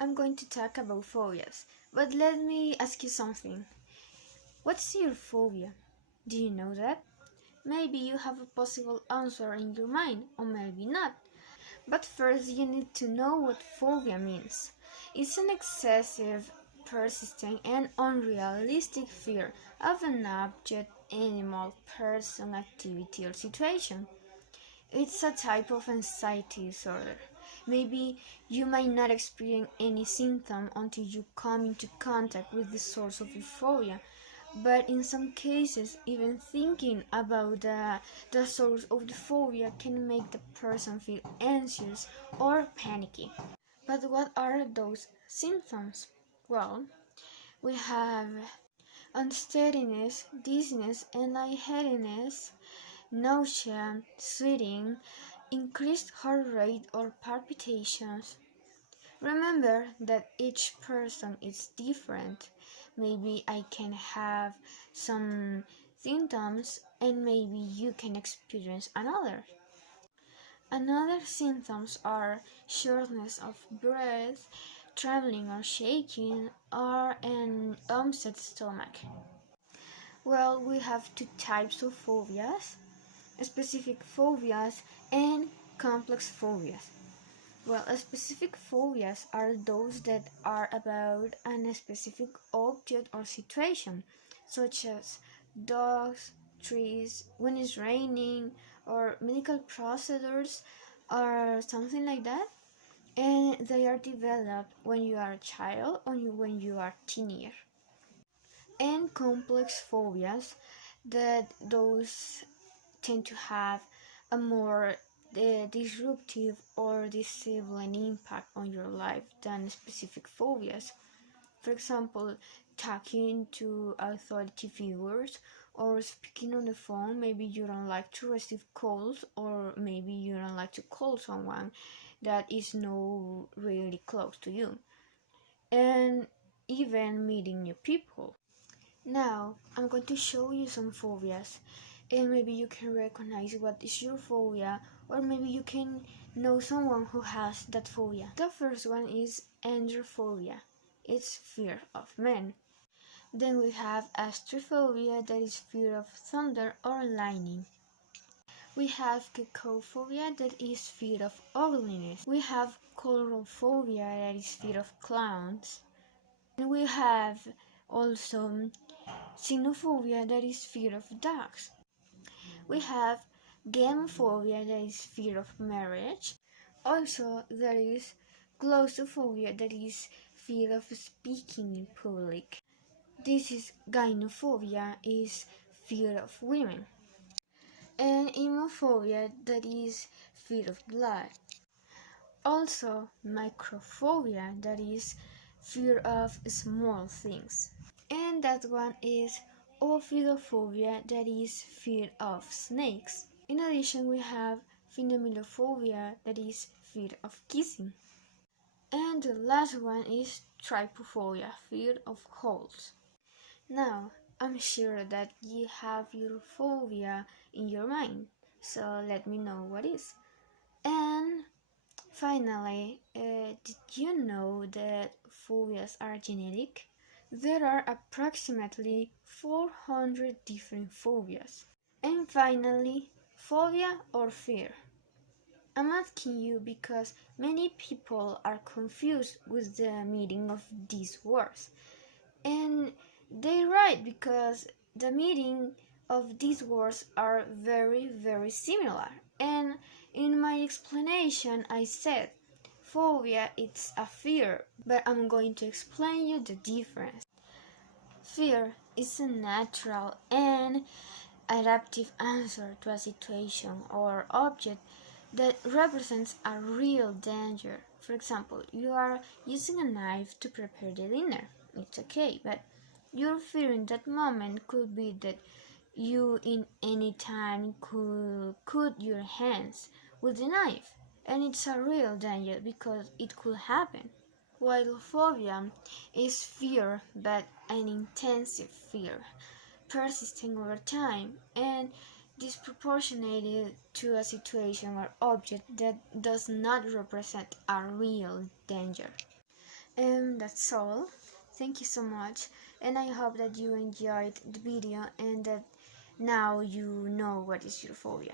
I'm going to talk about phobias, but let me ask you something. What's your phobia? Do you know that? Maybe you have a possible answer in your mind, or maybe not. But first, you need to know what phobia means. It's an excessive, persistent, and unrealistic fear of an object, animal, person, activity, or situation. It's a type of anxiety disorder. Maybe you might not experience any symptom until you come into contact with the source of your phobia, but in some cases, even thinking about the source of the phobia can make the person feel anxious or panicky. But what are those symptoms? Well, we have unsteadiness, dizziness, and lightheadedness, nausea, sweating, increased heart rate or palpitations. Remember that each person is different. Maybe I can have some symptoms and maybe you can experience another. Another symptoms are shortness of breath, trembling or shaking, or an upset stomach. Well, we have two types of phobias: specific phobias and complex phobias. Well, specific phobias are those that are about a specific object or situation, such as dogs, trees, when it's raining, or medical procedures, or something like that. And they are developed when you are a child or when you are a teenager. And complex phobias, that those tend to have a more disruptive or disabling impact on your life than specific phobias. For example, talking to authority figures or speaking on the phone. Maybe you don't like to receive calls, or maybe you don't like to call someone that is no really close to you. And even meeting new people. Now, I'm going to show you some phobias, and maybe you can recognize what is your phobia, or maybe you can know someone who has that phobia. The first one is androphobia. It's fear of men. Then we have astrophobia, that is fear of thunder or lightning. We have cacophobia, that is fear of ugliness. We have colorophobia, that is fear of clowns. And we have also xenophobia, that is fear of dogs. We have gamophobia, that is fear of marriage. Also, there is glossophobia, that is fear of speaking in public. This is gynophobia, is fear of women. And hemophobia, that is fear of blood. Also, microphobia, that is fear of small things. And that one is ophidophobia, that is fear of snakes. In addition, we have phenomelophobia, that is fear of kissing. And the last one is trypophobia, fear of holes. Now, I'm sure that you have your phobia in your mind, so let me know what is. And finally, did you know that phobias are genetic? There are approximately 400 different phobias. And finally, phobia or fear. I'm asking you because many people are confused with the meaning of these words. And they're right, because the meaning of these words are very similar. And in my explanation I said phobia it's a fear, but I'm going to explain you the difference. Fear is a natural and adaptive answer to a situation or object that represents a real danger. For example, you are using a knife to prepare the dinner. It's okay, but your fear in that moment could be that you in any time could cut your hands with the knife, and it's a real danger because it could happen. While phobia is fear, but an intensive fear, persisting over time and disproportionated to a situation or object that does not represent a real danger. that's all. Thank you so much, and I hope that you enjoyed the video and that now you know what is your phobia.